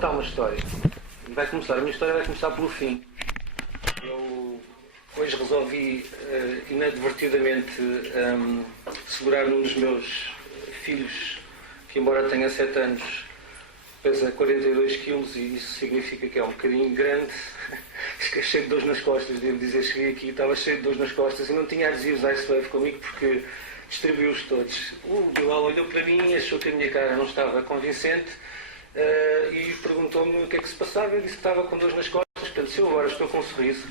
contar uma história. A minha história vai começar pelo fim. Eu hoje resolvi inadvertidamente segurar um dos meus filhos, que embora tenha 7 anos, pesa 42 quilos e isso significa que é um bocadinho grande. Cheio de dores nas costas, devo dizer, cheguei aqui e estava cheio de dores nas costas e não tinha adesivos Icewave comigo porque distribuiu-os todos. O Bilal olhou para mim, achou que a minha cara não estava convincente e perguntou-me o que é que se passava. Eu disse que estava com dores nas costas. Portanto, se eu agora estou com um sorriso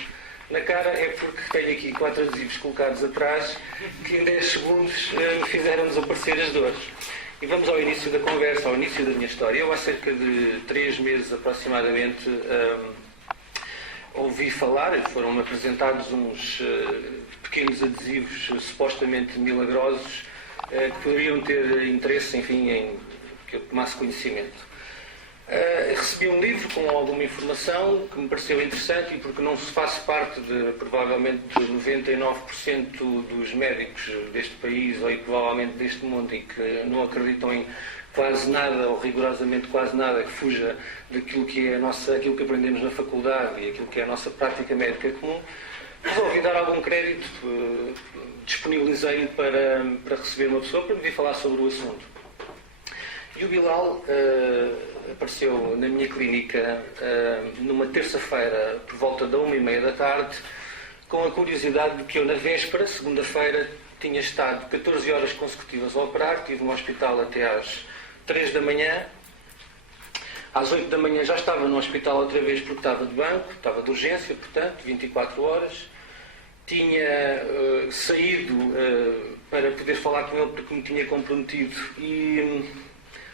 na cara é porque tenho aqui 4 adesivos colocados atrás que em 10 segundos me fizeram desaparecer as dores. E vamos ao início da conversa, ao início da minha história. Eu há cerca de 3 meses aproximadamente ouvi falar, foram-me apresentados uns pequenos adesivos supostamente milagrosos que poderiam ter interesse, enfim, em que eu tomasse conhecimento. Recebi um livro com alguma informação que me pareceu interessante e porque não faço parte de provavelmente 99% dos médicos deste país ou provavelmente deste mundo e que não acreditam em quase nada ou rigorosamente quase nada que fuja daquilo que é aquilo que aprendemos na faculdade e aquilo que é a nossa prática médica comum, resolvi dar algum crédito, disponibilizei-me para receber uma pessoa para me vir falar sobre o assunto. E o Bilal apareceu na minha clínica numa terça-feira por volta da 1h30 da tarde, com a curiosidade de que eu na véspera, segunda-feira, tinha estado 14 horas consecutivas a operar, estive no hospital até às 3 da manhã. Às 8 da manhã já estava no hospital outra vez porque estava de banco, estava de urgência, portanto, 24 horas. Tinha saído para poder falar com ele porque me tinha comprometido e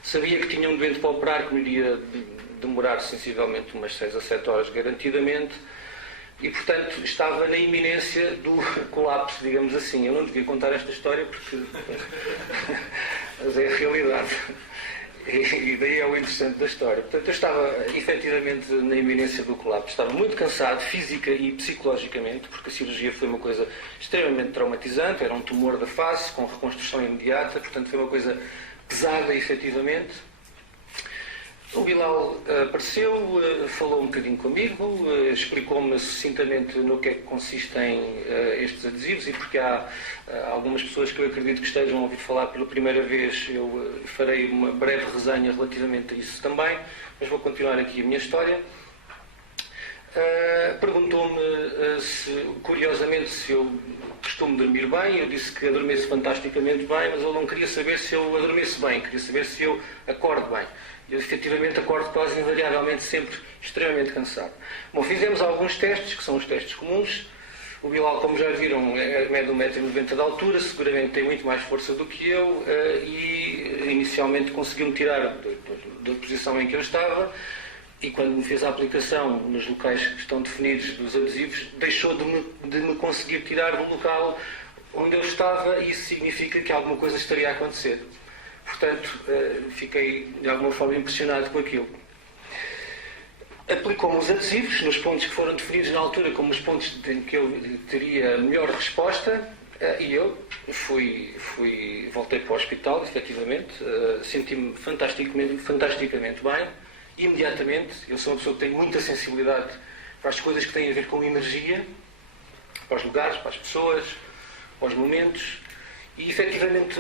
sabia que tinha um doente para operar que me iria demorar sensivelmente umas 6 a 7 horas garantidamente. E, portanto, estava na iminência do colapso, digamos assim. Eu não devia contar esta história porque mas é a realidade. E daí é o interessante da história. Portanto, eu estava efetivamente na iminência do colapso. Estava muito cansado, física e psicologicamente, porque a cirurgia foi uma coisa extremamente traumatizante. Era um tumor da face, com reconstrução imediata. Portanto, foi uma coisa pesada, efetivamente. O Bilal apareceu, falou um bocadinho comigo, explicou-me sucintamente no que é que consistem estes adesivos e porque há algumas pessoas que eu acredito que estejam a ouvir falar pela primeira vez, eu farei uma breve resenha relativamente a isso também, mas vou continuar aqui a minha história. Perguntou-me, curiosamente, se eu costumo dormir bem. Eu disse que adormeço fantasticamente bem, mas ele não queria saber se eu adormeço bem, queria saber se eu acordo bem. Eu efetivamente acordo quase invariavelmente sempre extremamente cansado. Bom, fizemos alguns testes, que são os testes comuns. O Bilal, como já viram, mede 1,90 m de altura, seguramente tem muito mais força do que eu e inicialmente conseguiu-me tirar da posição em que eu estava e quando me fez a aplicação nos locais que estão definidos dos adesivos, deixou de me conseguir tirar do local onde eu estava e isso significa que alguma coisa estaria a acontecer. Portanto, fiquei de alguma forma impressionado com aquilo. Aplicou-me os adesivos nos pontos que foram definidos na altura como os pontos em que eu teria melhor resposta e eu voltei para o hospital, efetivamente, senti-me fantasticamente bem, imediatamente. Eu sou uma pessoa que tem muita sensibilidade para as coisas que têm a ver com energia, para os lugares, para as pessoas, para os momentos. E, efetivamente,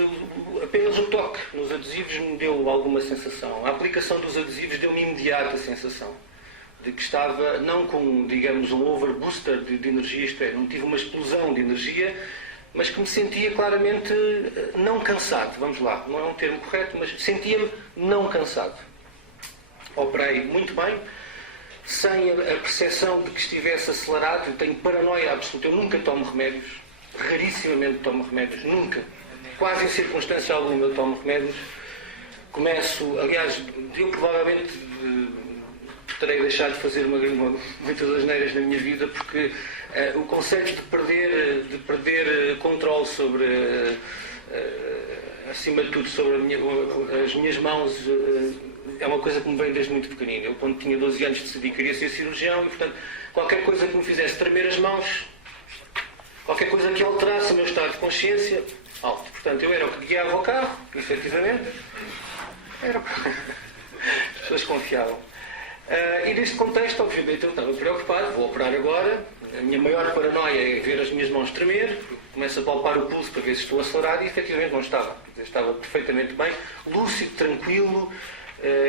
apenas o toque nos adesivos me deu alguma sensação. A aplicação dos adesivos deu-me imediata sensação de que estava, não com, digamos, um overbooster de energia, isto é, não tive uma explosão de energia, mas que me sentia claramente não cansado. Vamos lá, não é um termo correto, mas sentia-me não cansado. Operei muito bem, sem a percepção de que estivesse acelerado. Eu tenho paranoia absoluta, eu nunca tomo remédios. Rarissimamente tomo remédios, nunca. Quase em circunstância alguma eu tomo remédios. Começo, aliás, eu provavelmente terei deixado de fazer muitas asneiras na minha vida porque o conceito de perder controle sobre, acima de tudo, sobre as minhas mãos é uma coisa que me vem desde muito pequenino. Eu, quando tinha 12 anos, decidi que queria ser cirurgião e, portanto, qualquer coisa que me fizesse tremer as mãos, qualquer coisa que alterasse o meu estado de consciência, alto. Portanto, eu era o que guiava o carro, efetivamente. As pessoas confiavam. E neste contexto, obviamente, eu estava preocupado, vou operar agora. A minha maior paranoia é ver as minhas mãos tremer, começo a palpar o pulso para ver se estou acelerado e efetivamente não estava. Estava perfeitamente bem, lúcido, tranquilo,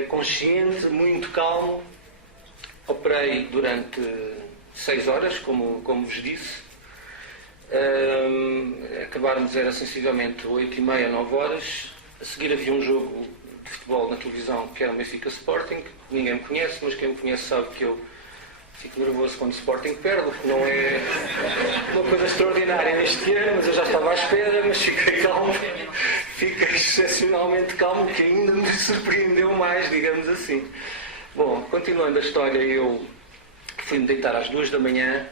consciente, muito calmo. Operei durante 6 horas, como vos disse. Acabarmos era sensivelmente 8h30, 9 horas. A seguir havia um jogo de futebol na televisão que era o Benfica Sporting. Ninguém me conhece, mas quem me conhece sabe que eu fico nervoso quando o Sporting perde. Não é uma coisa extraordinária neste ano, mas eu já estava à espera, mas fiquei calmo. Fiquei excepcionalmente calmo, que ainda me surpreendeu mais, digamos assim. Bom, continuando a história, eu fui-me deitar às 2 da manhã.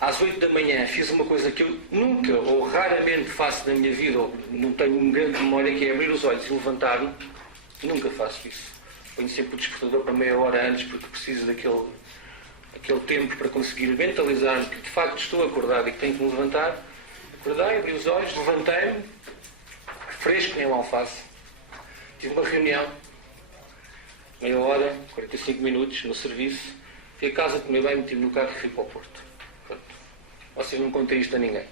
Às 8 da manhã fiz uma coisa que eu nunca ou raramente faço na minha vida, ou não tenho uma grande memória, que é abrir os olhos e levantar-me. Nunca faço isso. Ponho sempre o despertador para meia hora antes, porque preciso daquele tempo para conseguir mentalizar-me que de facto estou acordado e que tenho que me levantar. Acordei, abri os olhos, levantei-me, fresco nem um alface. Tive uma reunião, meia hora, 45 minutos no serviço. Fui a casa, tomei bem, meti-me no carro e fui para o Porto. Vocês não contem isto a ninguém,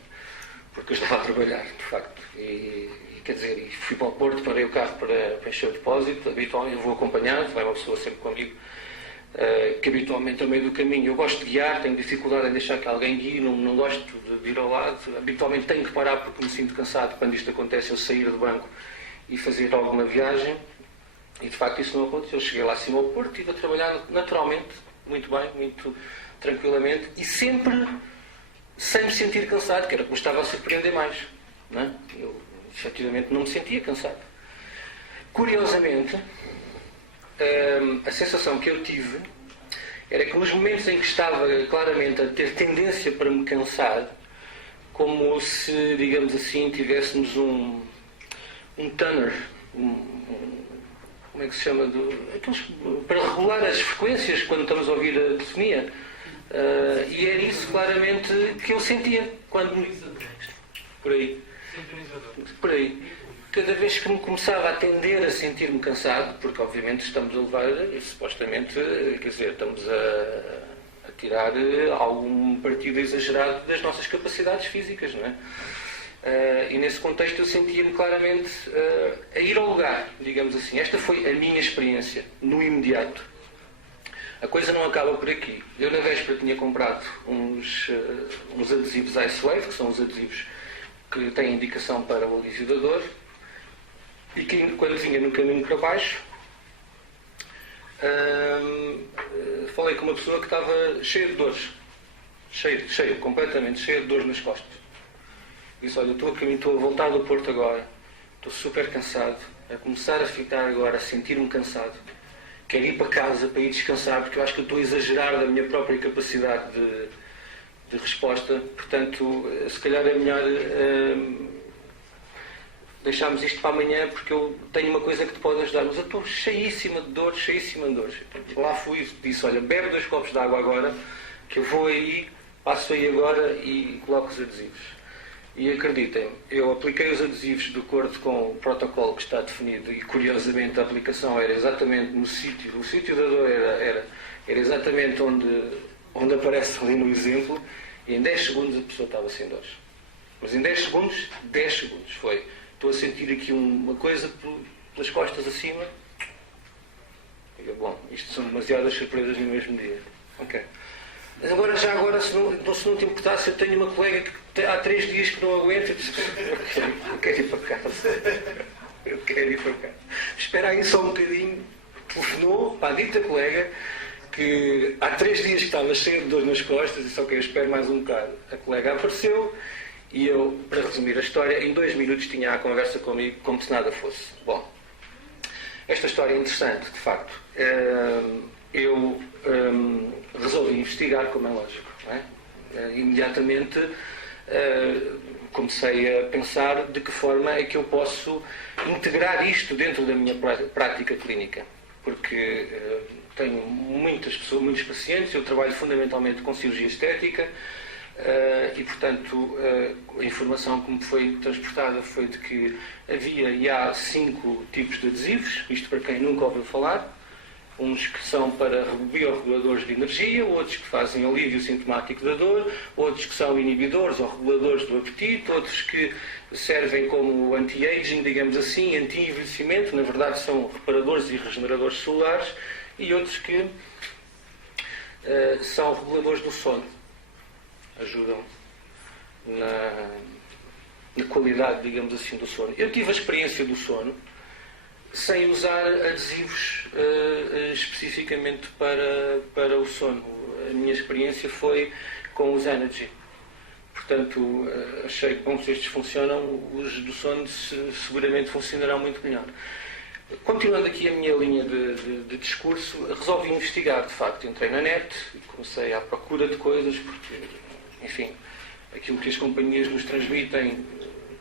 porque eu estava a trabalhar, de facto. E quer dizer, fui para o Porto, parei o carro para encher o depósito. Habitualmente eu vou acompanhado, vai uma pessoa sempre comigo, que habitualmente, ao meio do caminho, eu gosto de guiar, tenho dificuldade em deixar que alguém guie, não gosto de ir ao lado. Habitualmente tenho que parar porque me sinto cansado quando isto acontece, eu sair do banco e fazer alguma viagem. E de facto isso não aconteceu. Eu cheguei lá acima ao Porto, estive a trabalhar naturalmente, muito bem, muito tranquilamente, e sempre sem me sentir cansado, que era o que me estava a surpreender mais. Não é? Eu, efetivamente, não me sentia cansado. Curiosamente, a sensação que eu tive era que nos momentos em que estava claramente a ter tendência para me cansar, como se, digamos assim, tivéssemos um tunner, como é que se chama? Para regular as frequências quando estamos a ouvir a sintonia. E era isso claramente que eu sentia quando por aí cada vez que me começava a tender a sentir-me cansado, porque obviamente estamos a levar, supostamente, quer dizer, estamos a tirar algum partido exagerado das nossas capacidades físicas, não é? E nesse contexto eu sentia-me claramente a ir ao lugar, digamos assim. Esta foi a minha experiência no imediato. A coisa não acaba por aqui. Eu, na véspera, tinha comprado uns adesivos Icewave, que são os adesivos que têm indicação para o alívio da dor, e que, quando vinha no caminho para baixo, falei com uma pessoa que estava cheia de dores. Completamente cheia de dores nas costas. Disse: olha, estou a voltar do Porto agora, estou super cansado, a começar a ficar agora, a sentir-me cansado. Quero ir para casa para ir descansar, porque eu acho que eu estou a exagerar da minha própria capacidade de resposta. Portanto, se calhar é melhor deixarmos isto para amanhã, porque eu tenho uma coisa que te pode ajudar. Mas eu estou cheíssima de dores. Lá fui e disse: olha, bebe 2 copos de água agora, que eu vou aí, passo aí agora e coloco os adesivos. E acreditem, eu apliquei os adesivos de acordo com o protocolo que está definido, e curiosamente a aplicação era exatamente no sítio, o sítio da dor era exatamente onde aparece ali no exemplo, e em 10 segundos a pessoa estava sem dores. Mas em 10 segundos foi. Estou a sentir aqui uma coisa pelas costas acima. Digo, bom, isto são demasiadas surpresas no mesmo dia. Ok. Agora, se não te importasse, eu tenho uma colega que há 3 dias que não aguenta. Eu quero ir para casa. Espera aí só um bocadinho. Telefonou para a dita colega que há 3 dias que estava cheio de dor nas costas e só que eu espero mais um bocado. A colega apareceu e eu, para resumir a história, em 2 minutos tinha a conversa comigo como se nada fosse. Bom, esta história é interessante, de facto. Eu resolvi investigar, como é lógico. Não é? Imediatamente comecei a pensar de que forma é que eu posso integrar isto dentro da minha prática clínica. Porque tenho muitos pacientes, eu trabalho fundamentalmente com cirurgia estética e, portanto, a informação que me foi transportada foi de que havia e há 5 tipos de adesivos, isto para quem nunca ouviu falar. uns que são para biorreguladores de energia, outros que fazem alívio sintomático da dor, outros que são inibidores ou reguladores do apetite, outros que servem como anti-aging, digamos assim, anti-envelhecimento, na verdade são reparadores e regeneradores celulares, e outros que são reguladores do sono, ajudam na qualidade, digamos assim, do sono. Eu tive a experiência do sono sem usar adesivos especificamente para o sono. A minha experiência foi com os Energy. Portanto, achei que, bom, se estes funcionam, os do sono seguramente funcionarão muito melhor. Continuando aqui a minha linha de discurso, resolvi investigar, de facto, entrei na net e comecei à procura de coisas, porque, enfim, aquilo que as companhias nos transmitem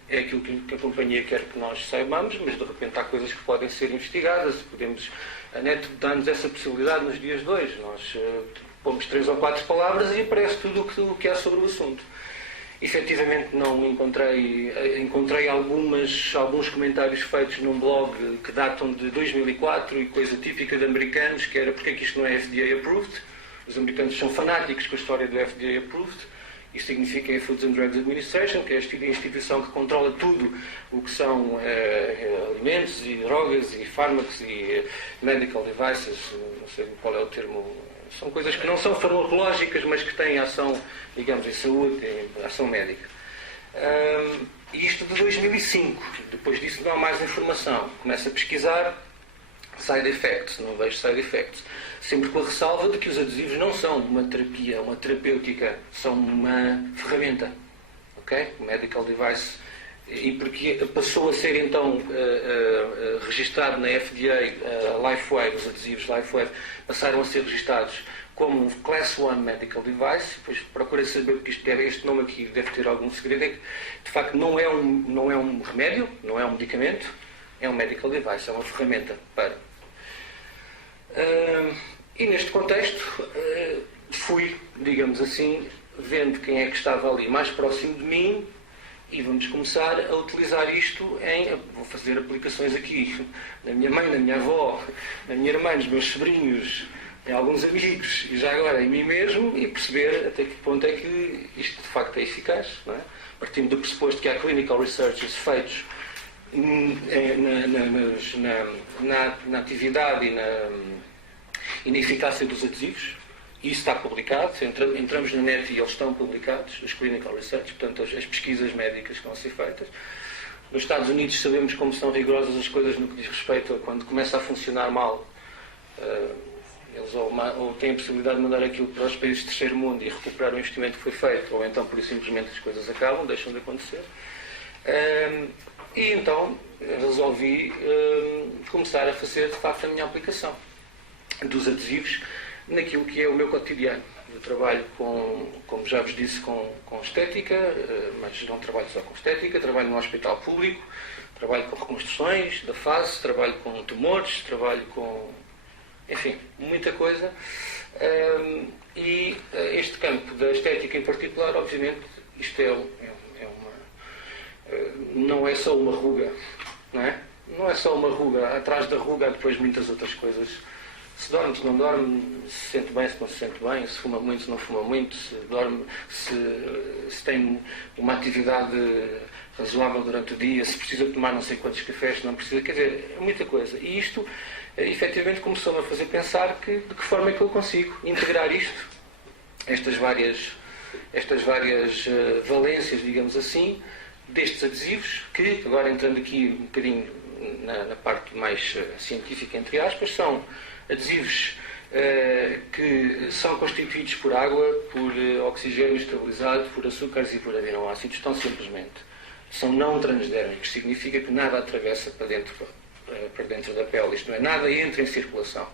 é aquilo que a companhia quer que nós saibamos, mas de repente há coisas que podem ser investigadas. A net dá-nos essa possibilidade nos dias de hoje. Nós pomos 3 ou 4 palavras e aparece tudo o que há sobre o assunto. Efetivamente não encontrei alguns comentários feitos num blog que datam de 2004 e coisa típica de americanos, que era porque é que isto não é FDA approved. Os americanos são fanáticos com a história do FDA approved. Isso significa a Food and Drugs Administration, que é a instituição que controla tudo o que são alimentos e drogas e fármacos e medical devices, não sei qual é o termo. São coisas que não são farmacológicas, mas que têm ação, digamos, em saúde, em ação médica. E isto de 2005. Depois disso não há mais informação. Começo a pesquisar side effects, não vejo side effects. Sempre com a ressalva de que os adesivos não são uma terapia, uma terapêutica, são uma ferramenta. Ok? Medical device. E porque passou a ser então registado na FDA, LifeWave, os adesivos LifeWave passaram a ser registados como um Class 1 Medical Device. Depois procurei saber porque este nome aqui deve ter algum segredo. É que, de facto, não é um remédio, não é um medicamento, é um Medical Device, é uma ferramenta para. E neste contexto fui, digamos assim, vendo quem é que estava ali mais próximo de mim e vamos começar a utilizar isto vou fazer aplicações aqui na minha mãe, na minha avó, na minha irmã, nos meus sobrinhos, em alguns amigos e já agora em mim mesmo e perceber até que ponto é que isto de facto é eficaz, não é? Partindo do pressuposto que há clinical researches feitos na atividade e na eficácia dos adesivos. Isso está publicado, entramos na net e eles estão publicados, os clinical research, portanto as pesquisas médicas que estão a ser feitas. Nos Estados Unidos sabemos como são rigorosas as coisas no que diz respeito a quando começa a funcionar mal. Eles ou têm a possibilidade de mandar aquilo para os países de terceiro mundo e recuperar o investimento que foi feito, ou então por isso simplesmente as coisas acabam, deixam de acontecer. E então resolvi começar a fazer de facto a minha aplicação dos adesivos naquilo que é o meu cotidiano. Eu trabalho como já vos disse, com estética, mas não trabalho só com estética, trabalho no hospital público, trabalho com reconstruções da face, trabalho com tumores, trabalho com, enfim, muita coisa. E este campo da estética em particular, obviamente, isto não é só uma ruga, não é? Não é só uma ruga, atrás da ruga há depois muitas outras coisas. Se dorme, se não dorme, se sente bem, se não se sente bem, se fuma muito, se não fuma muito, se dorme, se tem uma atividade razoável durante o dia, se precisa tomar não sei quantos cafés, se não precisa, quer dizer, é muita coisa. E isto, efetivamente, começou-me a fazer pensar de que forma é que eu consigo integrar isto, estas várias valências, digamos assim, destes adesivos, que, agora entrando aqui um bocadinho na parte mais científica, entre aspas, são adesivos que são constituídos por água, por oxigênio estabilizado, por açúcares e por aminoácidos, tão simplesmente. São não transdérmicos, significa que nada atravessa para dentro da pele, isto não é, nada entra em circulação.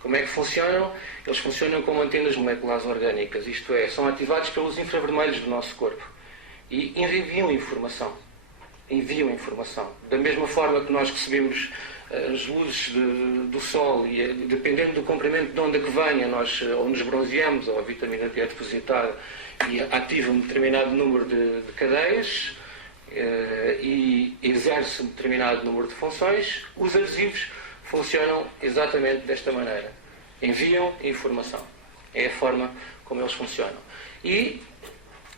Como é que funcionam? Eles funcionam como antenas moleculares orgânicas, isto é, são ativados pelos infravermelhos do nosso corpo e enviam informação. Da mesma forma que nós recebemos as luzes do sol e dependendo do comprimento de onda que venha, nós ou nos bronzeamos ou a vitamina D é depositada e ativa um determinado número de cadeias e exerce um determinado número de funções, os adesivos funcionam exatamente desta maneira. Enviam informação. É a forma como eles funcionam. E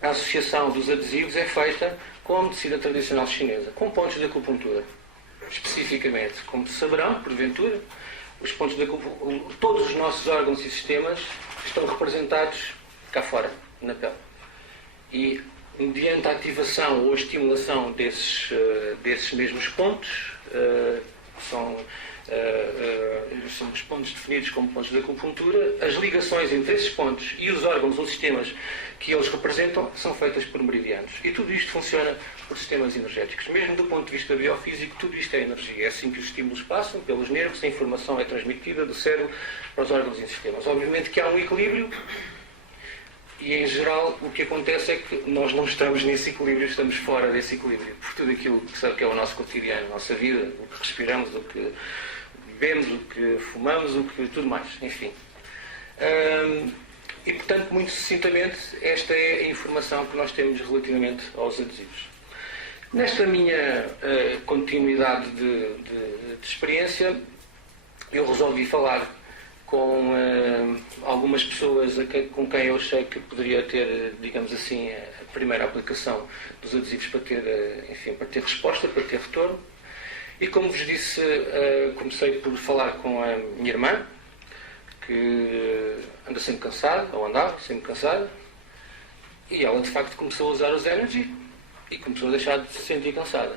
a associação dos adesivos é feita com a medicina tradicional chinesa, com pontos de acupuntura. Especificamente, como saberão, porventura, os pontos de acupuntura, todos os nossos órgãos e sistemas estão representados cá fora, na pele. E mediante a ativação ou a estimulação desses mesmos pontos, são os pontos definidos como pontos de acupuntura, as ligações entre esses pontos e os órgãos ou sistemas que eles representam são feitas por meridianos. E tudo isto funciona por sistemas energéticos. Mesmo do ponto de vista biofísico, tudo isto é energia. É assim que os estímulos passam pelos nervos, a informação é transmitida do cérebro para os órgãos e sistemas. Obviamente que há um equilíbrio e, em geral, o que acontece é que nós não estamos nesse equilíbrio, estamos fora desse equilíbrio. Por tudo aquilo que sabe que é o nosso cotidiano, a nossa vida, o que respiramos, o que bebemos, o que fumamos, o que tudo mais, enfim. E, portanto, muito sucintamente, esta é a informação que nós temos relativamente aos adesivos. Nesta minha continuidade de experiência, eu resolvi falar com algumas pessoas com quem eu achei que poderia ter, digamos assim, a primeira aplicação dos adesivos para ter resposta, para ter retorno. E como vos disse, comecei por falar com a minha irmã, que anda sempre cansada, ou andava sempre cansada, e ela de facto começou a usar os Energy e começou a deixar de se sentir cansada.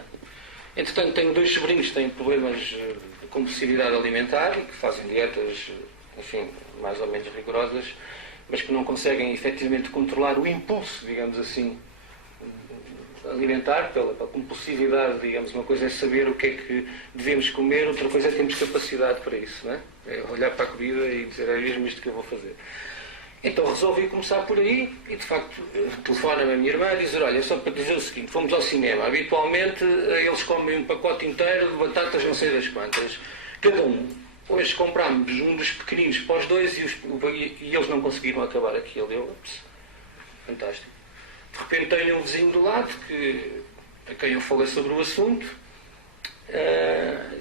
Entretanto, tenho 2 sobrinhos que têm problemas de compulsividade alimentar e que fazem dietas, enfim, mais ou menos rigorosas, mas que não conseguem efetivamente controlar o impulso, digamos assim, alimentar, pela compulsividade, digamos. Uma coisa é saber o que é que devemos comer, outra coisa é termos capacidade para isso, não é? É olhar para a comida e dizer, é mesmo isto que eu vou fazer. Então resolvi começar por aí e, de facto, telefono-me a minha irmã e dizer, olha, só para dizer o seguinte, fomos ao cinema, habitualmente eles comem um pacote inteiro de batatas não sei das quantas, cada um. Hoje comprámos um dos pequeninos para os 2 e eles não conseguiram acabar aquilo. Eu, fantástico. De repente tenho um vizinho do lado a quem eu falei sobre o assunto.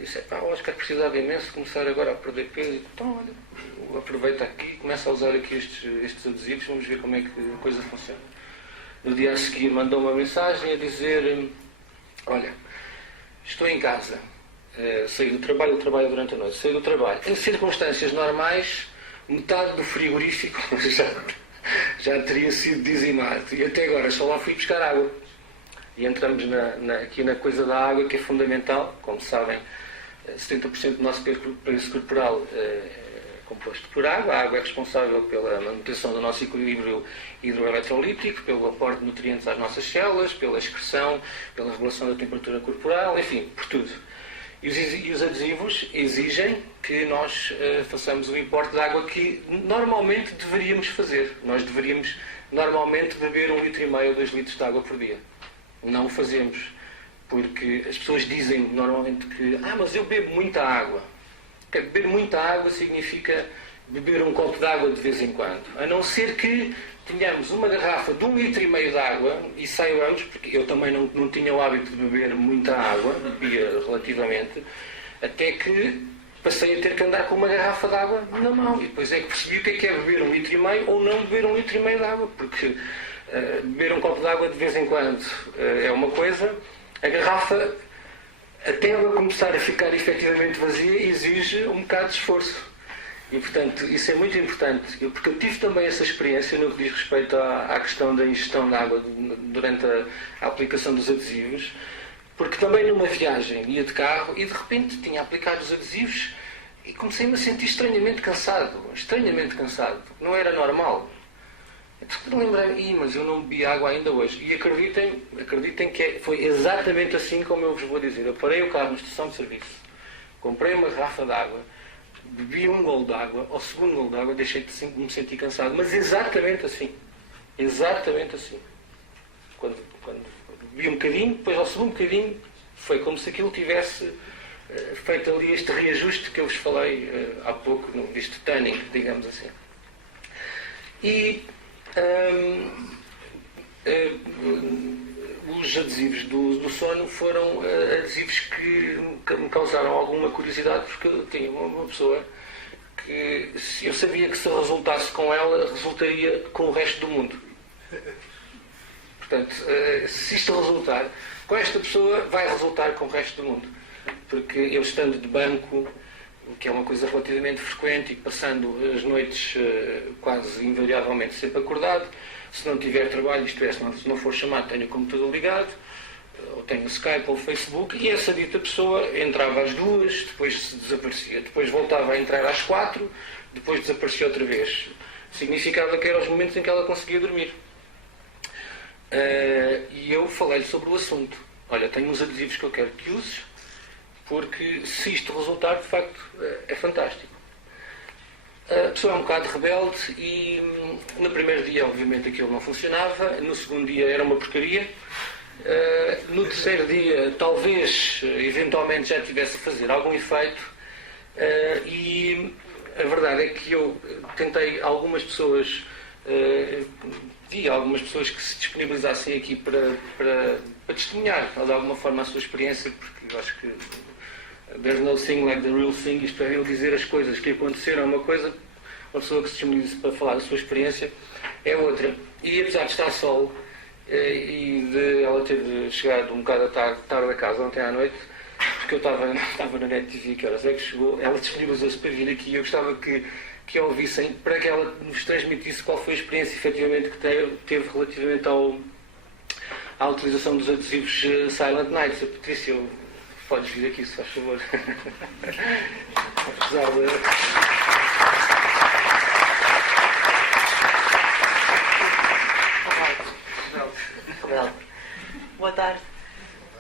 Disse, Oscar, precisava imenso de começar agora a perder peso. Então, olha, aproveita aqui, começa a usar aqui estes adesivos, vamos ver como é que a coisa funciona. No dia a seguir mandou uma mensagem a dizer, olha, estou em casa, saí do trabalho, eu trabalho durante a noite, saí do trabalho. Em circunstâncias normais, metade do frigorífico já teria sido dizimado. E até agora só lá fui buscar água. E entramos aqui na coisa da água, que é fundamental. Como sabem, 70% do nosso peso corporal é composto por água. A água é responsável pela manutenção do nosso equilíbrio hidroeletrolítico, pelo aporte de nutrientes às nossas células, pela excreção, pela regulação da temperatura corporal, enfim, por tudo. E os adesivos exigem que nós façamos o importe de água que normalmente deveríamos fazer. Nós deveríamos normalmente beber 1,5 litro ou 2 litros de água por dia. Não o fazemos, porque as pessoas dizem normalmente que mas eu bebo muita água. Beber muita água significa beber um copo de água de vez em quando. A não ser que tenhamos uma garrafa de 1,5 litro de água e saibamos, porque eu também não tinha o hábito de beber muita água, bebia relativamente, até que passei a ter que andar com uma garrafa de água na mão. E depois é que percebi o que é beber 1,5 litro ou não beber 1,5 litro de água, porque beber um copo de água de vez em quando é uma coisa, a garrafa, até ela começar a ficar efetivamente vazia, exige um bocado de esforço. E, portanto, isso é muito importante, porque eu tive também essa experiência no que diz respeito à questão da ingestão de água durante a aplicação dos adesivos, porque também numa viagem ia de carro e de repente tinha aplicado os adesivos e comecei-me a sentir estranhamente cansado, não era normal. Então lembrei, mas eu não bebi água ainda hoje. E acreditem que foi exatamente assim como eu vos vou dizer. Eu parei o carro na estação de serviço, comprei uma garrafa de água, bebi um golo de água, ao segundo golo de água deixei de me sentir cansado. Mas exatamente assim. Quando bebi um bocadinho, depois ao segundo bocadinho, foi como se aquilo tivesse feito ali este reajuste que eu vos falei há pouco, este tanning, digamos assim. E os adesivos do sono foram adesivos que me causaram alguma curiosidade, porque eu tinha uma pessoa que eu sabia que se eu resultasse com ela, resultaria com o resto do mundo. Portanto, se isto resultar com esta pessoa, vai resultar com o resto do mundo. Porque eu estando de banco, o que é uma coisa relativamente frequente, e passando as noites quase invariavelmente sempre acordado, se não tiver trabalho, isto é, se não for chamado, tenho o computador ligado, ou tenho o Skype ou o Facebook, e essa dita pessoa entrava às 2, depois se desaparecia, depois voltava a entrar às 4, depois desaparecia outra vez. Significava que eram os momentos em que ela conseguia dormir. E eu falei-lhe sobre o assunto. Olha, tenho uns adesivos que eu quero que uses, porque se isto resultar, de facto, é fantástico. A pessoa é um bocado rebelde e no primeiro dia, obviamente, aquilo não funcionava, no segundo dia era uma porcaria, no terceiro dia, talvez, eventualmente, já tivesse a fazer algum efeito, e a verdade é que eu tentei algumas pessoas, vi algumas pessoas que se disponibilizassem aqui para testemunhar, de alguma forma, a sua experiência, porque eu acho que there's no thing like the real thing, isto é, eu dizer as coisas que aconteceram é uma coisa, uma pessoa que se disponibiliza para falar da sua experiência é outra. E apesar de estar sol, e de ela ter chegado um bocado tarde a casa ontem à noite, porque eu estava na Net TV, que horas é que chegou, ela disponibilizou-se para vir aqui e eu gostava que a ouvissem para que ela nos transmitisse qual foi a experiência efetivamente que teve relativamente à utilização dos adesivos Silent Night. Patrícia, podes vir aqui, se faz favor. Apesar de... Boa tarde,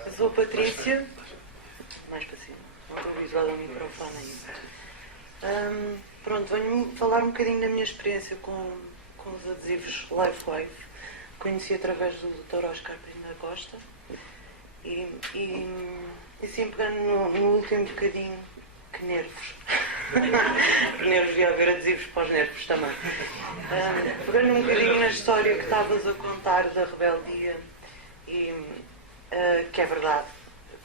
eu sou a Patrícia, mais para cima, não estou visual ao microfone ainda. Pronto, venho falar um bocadinho da minha experiência com os adesivos LifeWave. Conheci através do Dr. Oscar Pinto da Costa e sim, pegando no último bocadinho, que nervos. Que nervos, ia haver adesivos para os nervos também. Pegando um bocadinho na história que estavas a contar da rebeldia, que é verdade,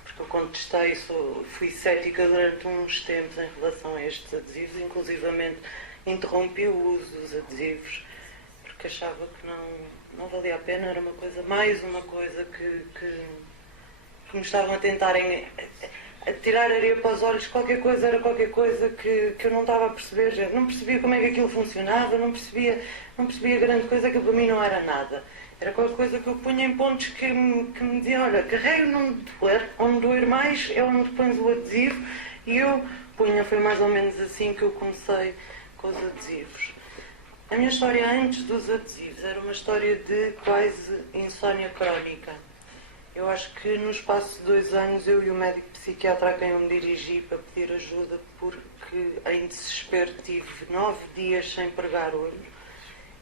porque eu contestei, fui cética durante uns tempos em relação a estes adesivos, inclusivamente interrompi o uso dos adesivos, porque achava que não valia a pena, era mais uma coisa que me estavam a tentarem a tirar areia para os olhos, qualquer coisa era qualquer coisa que eu não estava a perceber, não percebia como é que aquilo funcionava, não percebia grande coisa, que para mim não era nada. Era qualquer coisa que eu punha em pontos que me diziam, olha, carrega onde doer mais é onde pões o adesivo, e eu punha, foi mais ou menos assim que eu comecei com os adesivos. A minha história antes dos adesivos era uma história de quase insónia crónica. Eu acho que no espaço de 2 anos eu e o médico psiquiatra a quem eu me dirigi para pedir ajuda, porque em desespero tive 9 dias sem pregar olho,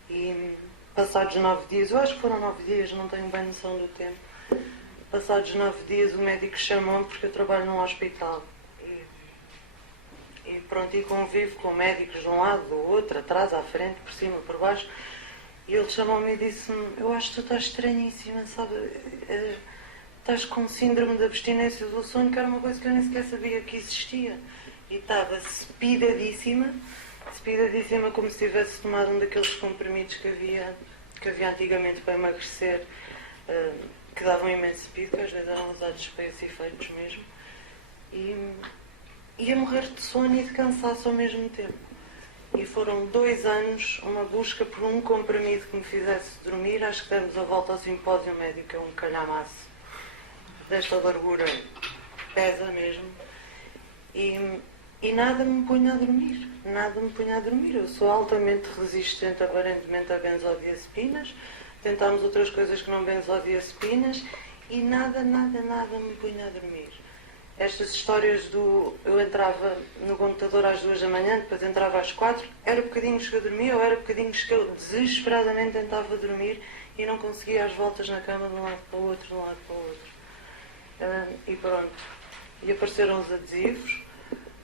e passados 9 dias, eu acho que foram 9 dias, não tenho bem noção do tempo, passados 9 dias o médico chamou-me, porque eu trabalho num hospital, e pronto, e convivo com médicos de um lado, do outro, atrás, à frente, por cima, por baixo, e ele chamou-me e disse-me, eu acho que tu estás estranhíssima, sabe, estás com síndrome de abstinência do sono, que era uma coisa que eu nem sequer sabia que existia, e estava cepidadíssima, como se tivesse tomado um daqueles comprimidos que havia antigamente para emagrecer, que davam imenso speed, que às vezes eram usados para esses efeitos mesmo, e ia morrer de sono e de cansaço ao mesmo tempo. E foram 2 anos uma busca por um comprimido que me fizesse dormir. Acho que demos a volta ao simpósio médico, que é um calhamaço desta largura, pesa mesmo, e nada me punha a dormir, eu sou altamente resistente aparentemente a benzodiazepinas, tentámos outras coisas que não benzodiazepinas e nada me punha a dormir. Estas histórias eu entrava no computador às 2 da manhã, depois entrava às 4, era bocadinhos que eu dormia, ou era bocadinhos que eu desesperadamente tentava dormir e não conseguia as voltas na cama de um lado para o outro, e pronto, e apareceram os adesivos.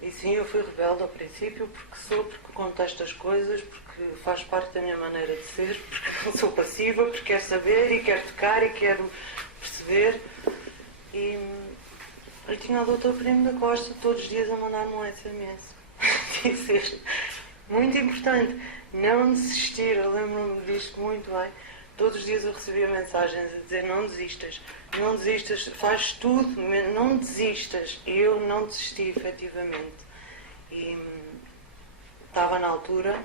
E sim, eu fui rebelde ao princípio, porque contesto as coisas, porque faz parte da minha maneira de ser, porque não sou passiva, porque quero saber e quero tocar e quero perceber. E tinha o Dr. Primo da Costa todos os dias a mandar-me um SMS. Dizer, muito importante, não desistir. Eu lembro-me disto muito bem. Todos os dias eu recebia mensagens a dizer: não desistas, não desistas, faz tudo, não desistas. E eu não desisti, efetivamente. E estava na altura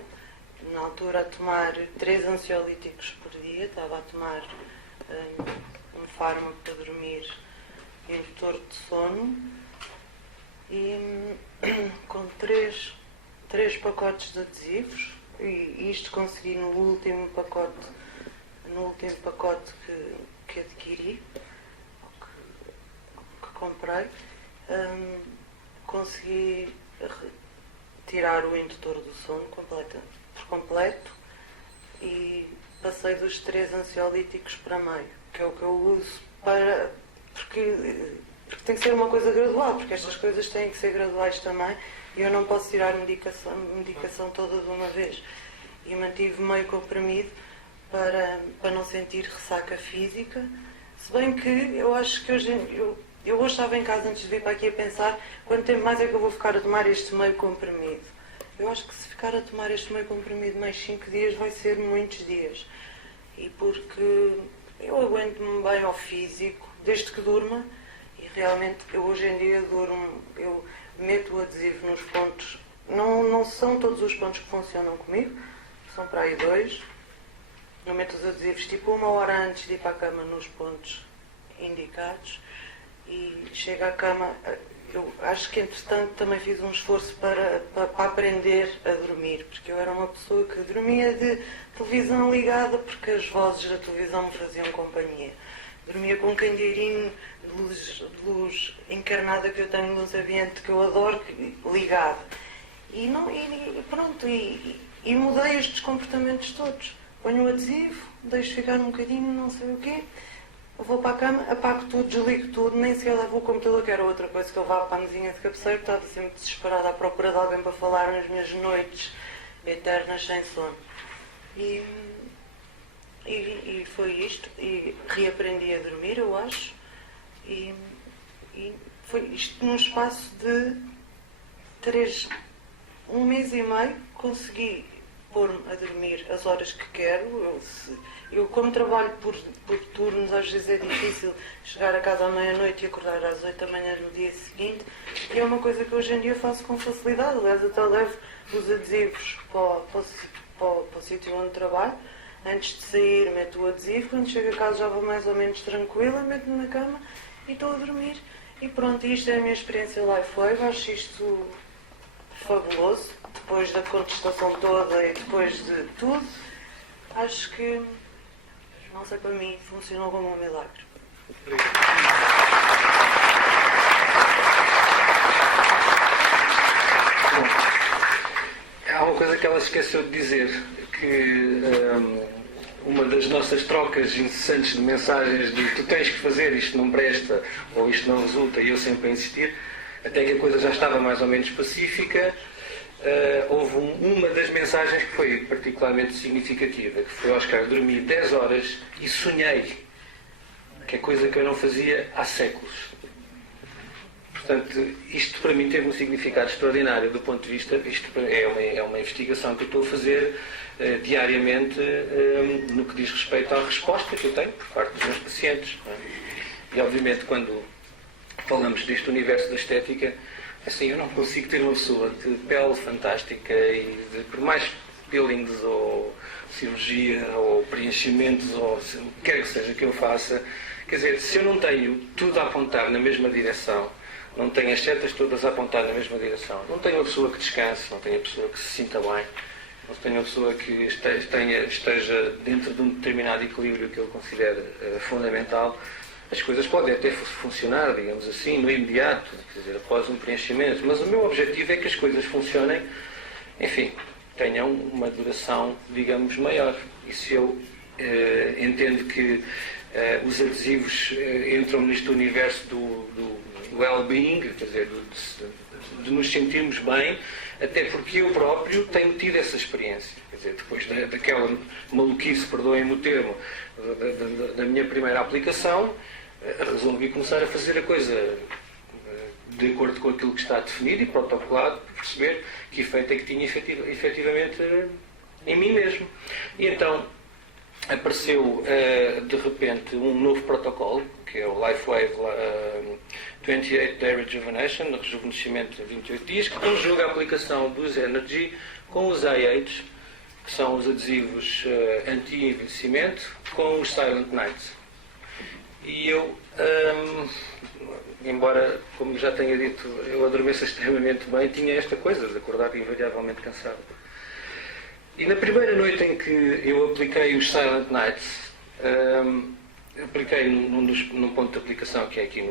a tomar 3 ansiolíticos por dia, estava a tomar um fármaco para dormir e indutor de sono, e com 3 pacotes de adesivos, e isto consegui no último pacote que adquiri, que comprei, consegui tirar o indutor do sono por completo e passei dos 3 ansiolíticos para meio, que é o que eu uso porque tem que ser uma coisa gradual, porque estas coisas têm que ser graduais também, e eu não posso tirar medicação toda de uma vez. E mantive meio comprimido para não sentir ressaca física, se bem que eu acho que eu hoje estava em casa antes de vir para aqui a pensar quanto tempo mais é que eu vou ficar a tomar este meio comprimido. Eu acho que se ficar a tomar este meio comprimido mais 5 dias vai ser muitos dias, e porque eu aguento-me bem ao físico desde que durma, e realmente eu hoje em dia durmo, eu meto o adesivo nos pontos, não são todos os pontos que funcionam comigo, são para aí 2. Eu meto os adesivos tipo 1 hora antes de ir para a cama nos pontos indicados, e chego à cama. Eu acho que entretanto também fiz um esforço para aprender a dormir, porque eu era uma pessoa que dormia de televisão ligada, porque as vozes da televisão me faziam companhia. Dormia com um candeeirinho de luz encarnada que eu tenho no ambiente que eu adoro, ligado. E mudei estes comportamentos todos. Ponho o adesivo, deixo ficar um bocadinho, não sei o quê, vou para a cama, apago tudo, desligo tudo, nem sequer levo o computador, que era outra coisa que eu levava para a mesinha de cabeceira, estava sempre desesperada à procura de alguém para falar nas minhas noites eternas sem sono. E foi isto, e reaprendi a dormir, eu acho, e foi isto num espaço de 1 mês e meio, consegui pôr-me a dormir as horas que quero. Eu como trabalho por turnos, às vezes é difícil chegar a casa à meia-noite e acordar às 8 da manhã no dia seguinte, e é uma coisa que hoje em dia faço com facilidade. Aliás, até levo os adesivos para o sítio onde trabalho. Antes de sair meto o adesivo, quando chego a casa já vou mais ou menos tranquila, meto-me na cama e estou a dormir. E pronto, isto é a minha experiência Lifewave. Acho isto fabuloso, depois da contestação toda e depois de tudo. Acho que, não sei, para mim funcionou como um milagre. Há uma coisa que ela esqueceu de dizer, que uma das nossas trocas incessantes de mensagens de tu tens que fazer, isto não presta, ou isto não resulta, e eu sempre a insistir, até que a coisa já estava mais ou menos pacífica, houve uma das mensagens que foi particularmente significativa, que foi: Oscar, dormi 10 horas e sonhei, que é coisa que eu não fazia há séculos. Portanto, isto para mim teve um significado extraordinário do ponto de vista, isto é uma investigação que eu estou a fazer diariamente no que diz respeito à resposta que eu tenho por parte dos meus pacientes. E obviamente quando falamos deste universo da estética, assim, eu não consigo ter uma pessoa de pele fantástica e por mais peelings ou cirurgia ou preenchimentos ou o que quer que seja que eu faça, quer dizer, se eu não tenho tudo a apontar na mesma direção, não tenho as setas todas a apontar na mesma direção, não tenho uma pessoa que descanse, não tenho uma pessoa que se sinta bem, não tenho uma pessoa que esteja dentro de um determinado equilíbrio que eu considero fundamental, as coisas podem até funcionar, digamos assim, no imediato, quer dizer, após um preenchimento, mas o meu objetivo é que as coisas funcionem, enfim, tenham uma duração, digamos, maior. E se eu entendo que os adesivos entram neste universo do well-being, quer dizer, de nos sentirmos bem, até porque eu próprio tenho tido essa experiência. Quer dizer, depois daquela maluquice, perdoem-me o termo, da minha primeira aplicação, resolvi começar a fazer a coisa de acordo com aquilo que está definido e protocolado, para perceber que efeito é que tinha efetivamente em mim mesmo. E então apareceu de repente um novo protocolo, que é o LifeWave 28 Day Rejuvenation, rejuvenescimento de 28 dias, que conjuga a aplicação dos Energy com os IH, que são os adesivos anti-envelhecimento, com os Silent Nights. E eu, embora, como já tenha dito, eu adormeço extremamente bem, tinha esta coisa de acordar invariavelmente cansado. E na primeira noite em que eu apliquei os Silent Nights, apliquei num ponto de aplicação que é aqui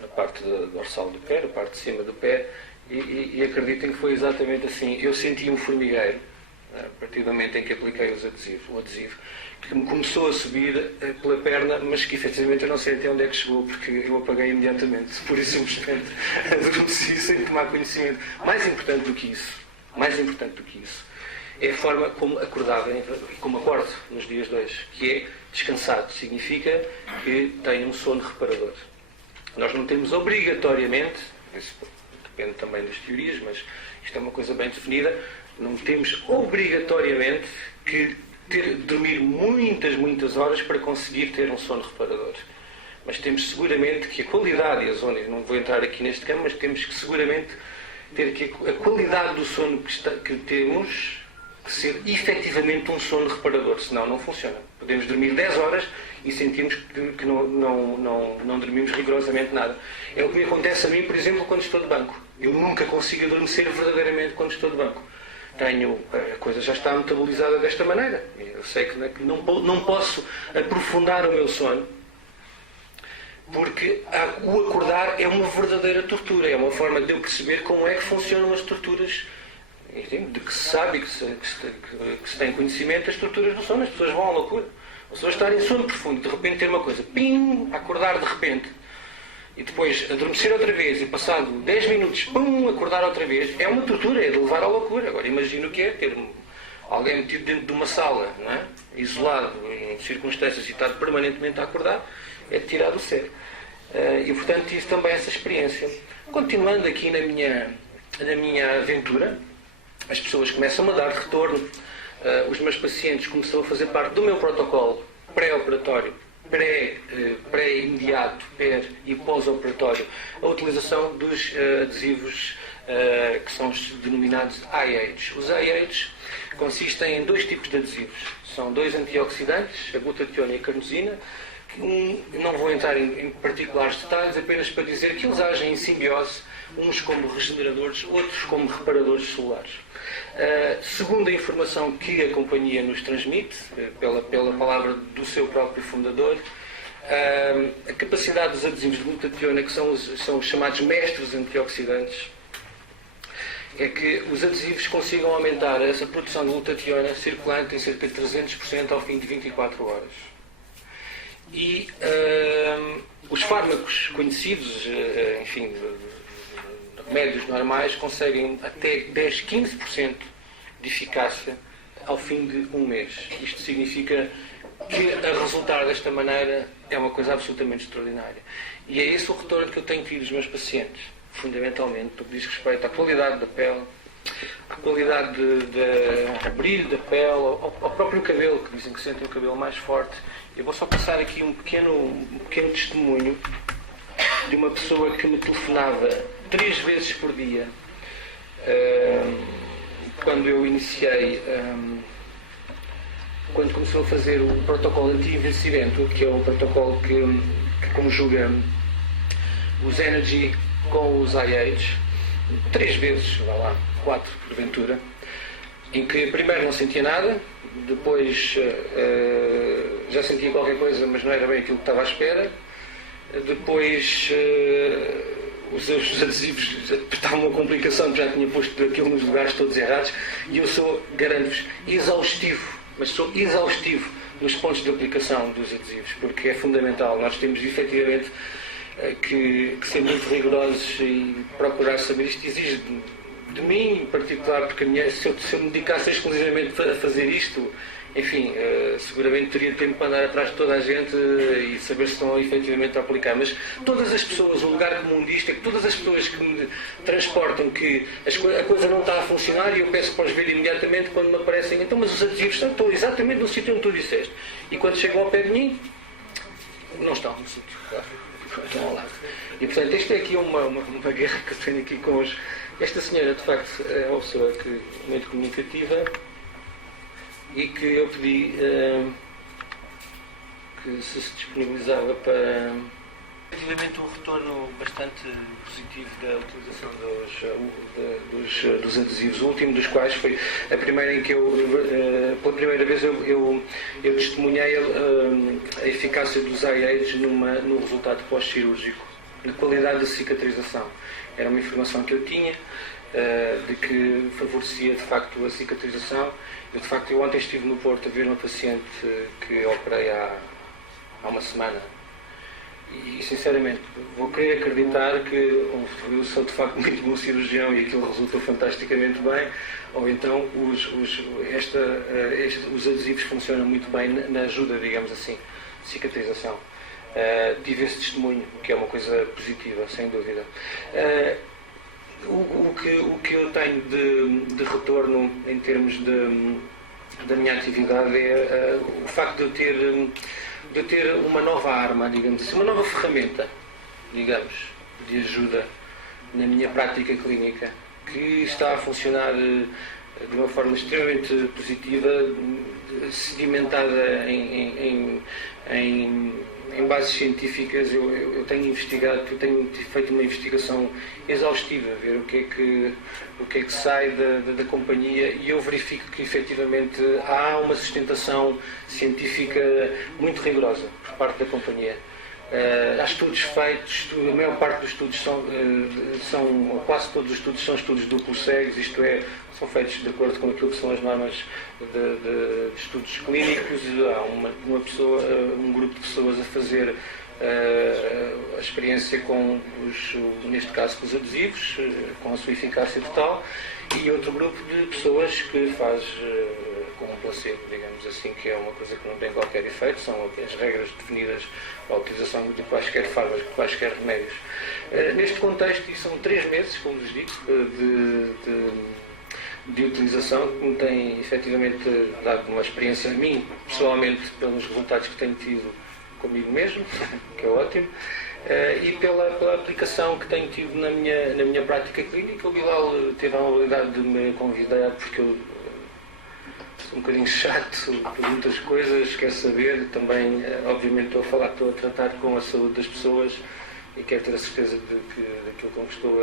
na parte dorsal do pé, na parte de cima do pé, e acreditem que foi exatamente assim. Eu senti um formigueiro, a partir do momento em que apliquei o adesivo, que me começou a subir pela perna, mas que efetivamente eu não sei até onde é que chegou, porque eu apaguei imediatamente, por isso simplesmente adormeci sem tomar conhecimento. Mais importante do que isso, é a forma como acordava e como acordo nos dias 2, que é descansado. Significa que tenho um sono reparador. Nós não temos obrigatoriamente, isso depende também das teorias, mas isto é uma coisa bem definida, não temos obrigatoriamente que dormir muitas horas para conseguir ter um sono reparador. Mas temos seguramente que a qualidade e as zonas, não vou entrar aqui neste campo, mas temos que seguramente ter que a qualidade do sono que temos ser efetivamente um sono reparador, senão não funciona. Podemos dormir 10 horas e sentimos que não dormimos rigorosamente nada. É o que me acontece a mim, por exemplo, quando estou de banco. Eu nunca consigo adormecer verdadeiramente quando estou de banco. A coisa já está metabolizada desta maneira. Eu sei que não posso aprofundar o meu sono, porque o acordar é uma verdadeira tortura. É uma forma de eu perceber como é que funcionam as torturas, de que se sabe e que se tem conhecimento. As torturas do sono, as pessoas vão à loucura. As pessoas estarem em sono profundo, de repente ter uma coisa, pim, acordar de repente, e depois adormecer outra vez, e passado 10 minutos, pum, acordar outra vez, é uma tortura, é de levar à loucura. Agora imagino o que é ter alguém metido dentro de uma sala, não é? Isolado, em circunstâncias, e estar permanentemente a acordar, é de tirar do sério. E portanto tive também essa experiência. Continuando aqui na minha aventura, as pessoas começam a dar retorno. Os meus pacientes começaram a fazer parte do meu protocolo pré-operatório, pré-imediato, e pós-operatório, a utilização dos adesivos que são os denominados IH. Os IH consistem em 2 tipos de adesivos. São 2 antioxidantes, a glutationa e a carnosina, que não vou entrar em particulares detalhes, apenas para dizer que eles agem em simbiose, uns como regeneradores, outros como reparadores celulares. Segundo a informação que a companhia nos transmite, pela palavra do seu próprio fundador, a capacidade dos adesivos de glutationa, que são os chamados mestres antioxidantes, é que os adesivos consigam aumentar essa produção de glutationa circulante em cerca de 300% ao fim de 24 horas. E os fármacos conhecidos, enfim, médios normais, conseguem até 10-15% de eficácia ao fim de um mês. Isto significa que a resultar desta maneira é uma coisa absolutamente extraordinária. E é esse o retorno que eu tenho tido dos meus pacientes, fundamentalmente, no que diz respeito à qualidade da pele, à qualidade do brilho da pele, ao próprio cabelo, que dizem que sentem o cabelo mais forte. Eu vou só passar aqui um pequeno testemunho de uma pessoa que me telefonava 3 vezes por dia quando eu iniciei, quando começou a fazer o protocolo anti-envelhecimento, que é o protocolo que conjuga os Energy com os IH, 3 vezes, vá lá, 4 porventura, em que primeiro não sentia nada, depois já sentia qualquer coisa, mas não era bem aquilo que estava à espera. Depois os adesivos estavam uma complicação, que já tinha posto aquilo nos lugares todos errados, e eu sou, garanto-vos, exaustivo, mas sou exaustivo nos pontos de aplicação dos adesivos, porque é fundamental. Nós temos efetivamente que ser muito rigorosos e procurar saber. Isto exige de mim em particular, porque se eu me dedicasse exclusivamente a fazer isto, enfim, seguramente teria tempo para andar atrás de toda a gente e saber se estão efetivamente a aplicar. Mas todas as pessoas, o lugar comum disto é que todas as pessoas que me transportam que a coisa não está a funcionar e eu peço para os ver imediatamente quando me aparecem, então, mas os adesivos estão exatamente no sítio onde tu disseste. E quando chegam ao pé de mim, não estão no sítio. Estão ao lado. E portanto, isto é aqui uma guerra que eu tenho aqui com os... Esta senhora, de facto, é uma pessoa muito comunicativa e que eu pedi que se disponibilizava para efetivamente um retorno bastante positivo da utilização dos adesivos, o último dos quais foi a primeira em que pela primeira vez eu testemunhei a eficácia dos iAids no resultado pós-cirúrgico, na qualidade da cicatrização. Era uma informação que eu tinha de que favorecia de facto a cicatrização. Eu ontem estive no Porto a ver uma paciente que operei há uma semana e sinceramente vou querer acreditar que eu sou de facto muito bom cirurgião e aquilo resultou fantasticamente bem, ou então os adesivos funcionam muito bem na ajuda, digamos assim, de cicatrização. Tive esse testemunho, o que é uma coisa positiva, sem dúvida. O que eu tenho de retorno em termos da minha atividade é o facto de eu ter uma nova arma, digamos assim, uma nova ferramenta, digamos, de ajuda na minha prática clínica, que está a funcionar de uma forma extremamente positiva, sedimentada em bases científicas. Eu tenho investigado, eu tenho feito uma investigação exaustiva, ver o que é que sai da companhia, e eu verifico que efetivamente há uma sustentação científica muito rigorosa por parte da companhia. Há estudos feitos, a maior parte dos estudos ou quase todos os estudos são estudos duplos cegos, isto é, são feitos de acordo com aquilo que são as normas de estudos clínicos. Há um grupo de pessoas a fazer a experiência com neste caso com os adesivos, com a sua eficácia total, e outro grupo de pessoas que faz com um placebo, digamos assim, que é uma coisa que não tem qualquer efeito, são as regras definidas para a utilização de quaisquer fármacos, de quaisquer remédios. Neste contexto, e são 3 meses, como vos digo, de utilização, que me tem efetivamente dado uma experiência a mim, pessoalmente, pelos resultados que tenho tido comigo mesmo, que é ótimo, e pela aplicação que tenho tido na minha prática clínica. O Bilal teve a amabilidade de me convidar, porque eu sou um bocadinho chato, pergunto as coisas, quero saber, também, obviamente, estou a tratar com a saúde das pessoas e quero ter a certeza daquilo com que estou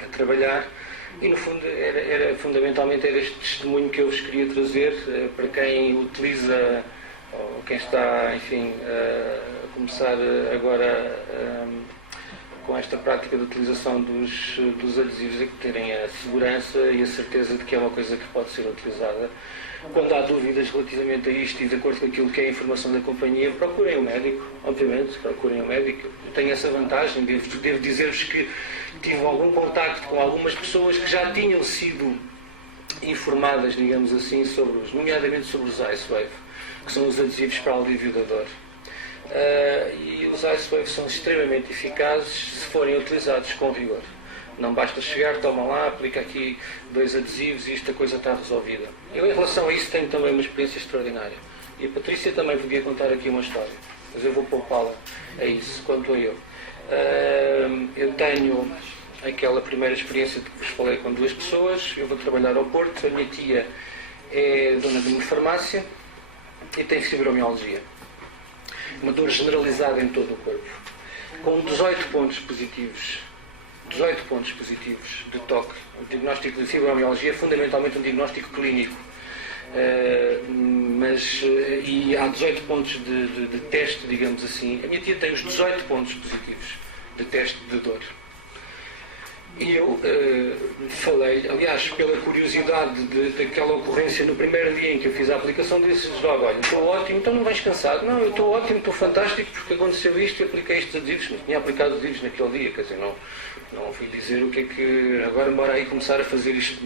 a trabalhar. E no fundo fundamentalmente era este testemunho que eu vos queria trazer para quem utiliza, ou quem está, enfim, a começar agora com esta prática de utilização dos adesivos, é que terem a segurança e a certeza de que é uma coisa que pode ser utilizada. Quando há dúvidas relativamente a isto e de acordo com aquilo que é a informação da companhia, procurem um médico, obviamente, procurem um médico. Eu tenho essa vantagem, devo dizer-vos que tive algum contacto com algumas pessoas que já tinham sido informadas, digamos assim, nomeadamente sobre os IceWave, que são os adesivos para alívio da dor. E os IceWave são extremamente eficazes se forem utilizados com rigor. Não basta chegar, toma lá, aplica aqui 2 adesivos e esta coisa está resolvida. Eu, em relação a isso, tenho também uma experiência extraordinária. E a Patrícia também podia contar aqui uma história, mas eu vou poupá-la a isso, quanto a eu. Eu tenho aquela primeira experiência de que vos falei com 2 pessoas. Eu vou trabalhar ao Porto, a minha tia é dona de uma farmácia e tem fibromialgia, uma dor generalizada em todo o corpo, com 18 pontos positivos de toque. O diagnóstico de fibromialgia é fundamentalmente um diagnóstico clínico, e há 18 pontos de teste, digamos assim. A minha tia tem os 18 pontos positivos de teste de dor. E eu falei, aliás, pela curiosidade daquela ocorrência no primeiro dia em que eu fiz a aplicação, disse-lhes logo: olha, estou ótimo, então não vais cansado? Não, eu estou ótimo, estou fantástico, porque aconteceu isto e apliquei estes adesivos. Não tinha aplicado adesivos naquele dia, quer dizer, Não fui dizer o que é que agora bora aí começar a fazer isto.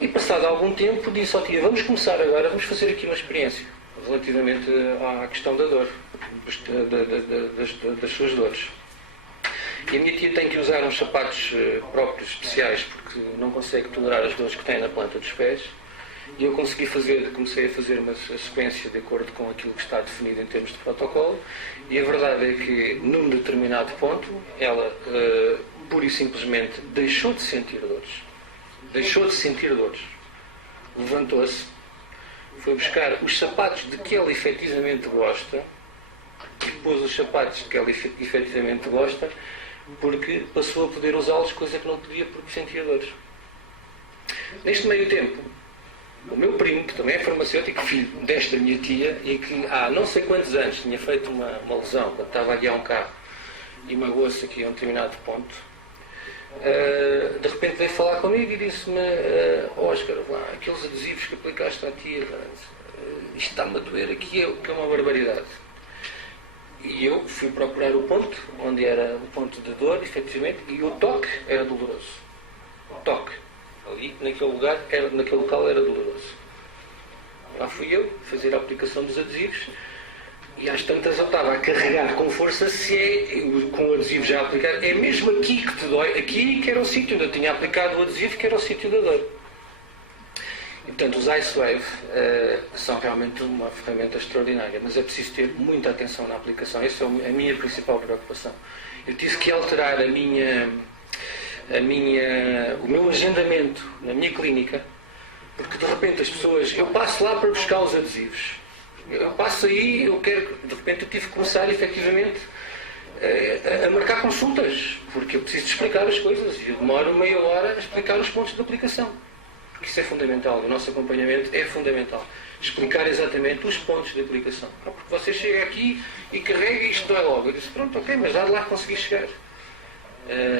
E passado algum tempo disse ao tia, vamos começar agora, vamos fazer aqui uma experiência relativamente à questão da dor, das suas dores. E a minha tia tem que usar uns sapatos próprios, especiais, porque não consegue tolerar as dores que tem na planta dos pés. E eu comecei a fazer uma sequência de acordo com aquilo que está definido em termos de protocolo. E a verdade é que, num determinado ponto, ela pura e simplesmente deixou de sentir dores. Deixou de sentir dores. Levantou-se, foi buscar os sapatos de que ela efetivamente gosta e pôs os sapatos de que ela efetivamente gosta, porque passou a poder usá-los, coisa que não podia porque sentia dores. Neste meio tempo, o meu primo, que também é farmacêutico, filho desta minha tia, e que há não sei quantos anos tinha feito uma lesão quando estava a guiar um carro e magoou-se aqui a um determinado ponto, de repente veio falar comigo e disse-me, Óscar, aqueles adesivos que aplicaste à tia, isto está-me a doer aqui, que é uma barbaridade. E eu fui procurar o ponto, onde era o ponto de dor, efetivamente, e o toque era doloroso. O toque. Ali, naquele local era doloroso. Lá fui eu fazer a aplicação dos adesivos e às tantas eu estava a carregar com força, com o adesivo já aplicado, é mesmo aqui que te dói, aqui que era o sítio onde eu tinha aplicado o adesivo, que era o sítio da dor. E, portanto, os IceWave são realmente uma ferramenta extraordinária, mas é preciso ter muita atenção na aplicação. Essa é a minha principal preocupação. Eu tive que alterar o meu agendamento na minha clínica, porque de repente as pessoas, eu passo lá para buscar os adesivos, eu passo aí, de repente eu tive que começar efetivamente a marcar consultas, porque eu preciso de explicar as coisas e eu demoro meia hora a explicar os pontos de aplicação, porque isso é fundamental, o nosso acompanhamento é fundamental, explicar exatamente os pontos de aplicação, porque você chega aqui e carrega e isto dói logo. Eu disse, pronto, ok, mas já de lá consegui chegar.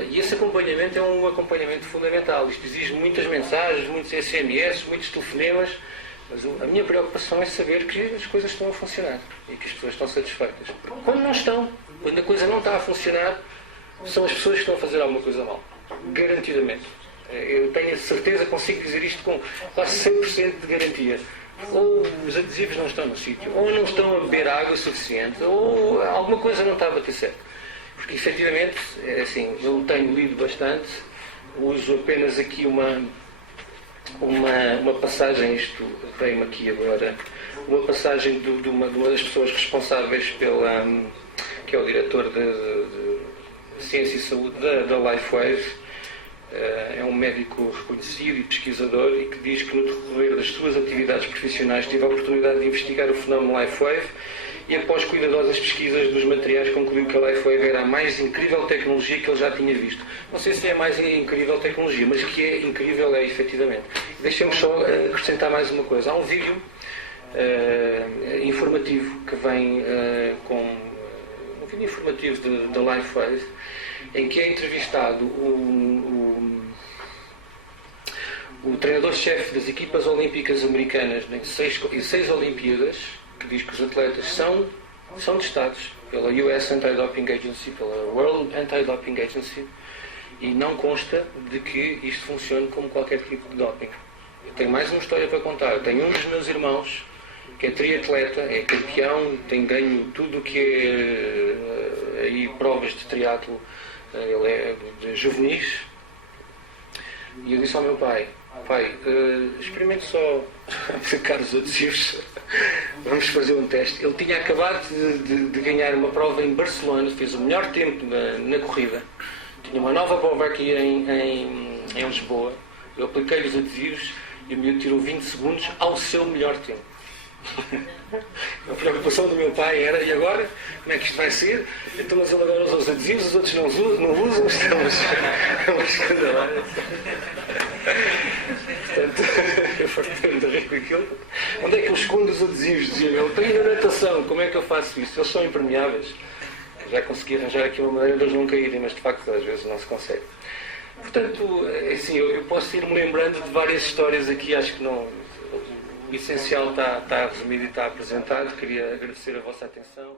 E esse acompanhamento é um acompanhamento fundamental. Isto exige muitas mensagens, muitos SMS, muitos telefonemas, mas a minha preocupação é saber que as coisas estão a funcionar e que as pessoas estão satisfeitas. Quando não estão, quando a coisa não está a funcionar, são as pessoas que estão a fazer alguma coisa mal. Garantidamente. Eu tenho a certeza, consigo dizer isto com quase 100% de garantia. Ou os adesivos não estão no sítio, ou não estão a beber água suficiente, ou alguma coisa não está a bater certo. Porque, efetivamente, assim, eu tenho lido bastante, uso apenas aqui uma passagem, isto veio-me aqui agora, uma passagem de uma das pessoas responsáveis que é o diretor de Ciência e Saúde da LifeWave, é um médico reconhecido e pesquisador e que diz que no decorrer das suas atividades profissionais teve a oportunidade de investigar o fenómeno LifeWave e após cuidadosas pesquisas dos materiais concluiu que a LifeWave era a mais incrível tecnologia que ele já tinha visto. Não sei se é a mais incrível tecnologia, mas que é incrível é efetivamente. Deixem-me só acrescentar mais uma coisa. Há um vídeo informativo que vem com um vídeo informativo da LifeWave em que é entrevistado o treinador-chefe das equipas olímpicas americanas em seis Olimpíadas, que diz que os atletas são testados pela US Anti-Doping Agency, pela World Anti-Doping Agency, e não consta de que isto funcione como qualquer tipo de doping. Eu tenho mais uma história para contar. Eu tenho um dos meus irmãos que é triatleta, é campeão, tem ganho tudo o que é aí provas de triatlo, ele é de juvenis, e eu disse ao meu pai, experimente só aplicar os adesivos, vamos fazer um teste. Ele tinha acabado de ganhar uma prova em Barcelona, fez o melhor tempo na corrida, tinha uma nova prova aqui em Lisboa, eu apliquei os adesivos e o miúdo tirou 20 segundos ao seu melhor tempo. A preocupação do meu pai era, e agora? Como é que isto vai ser? Então, mas ele agora usa os adesivos, os outros não usam, estamos uma escandalada. Portanto, eu fartei de rir com aquilo. Onde é que eu escondo os adesivos? Dizia eu tenho na natação, como é que eu faço isso? Eles são impermeáveis. Já consegui arranjar aqui uma maneira de eles não caírem, mas de facto às vezes não se consegue. Portanto, assim, eu posso ir-me lembrando de várias histórias aqui, acho que não. O essencial está resumido e está apresentado. Queria agradecer a vossa atenção.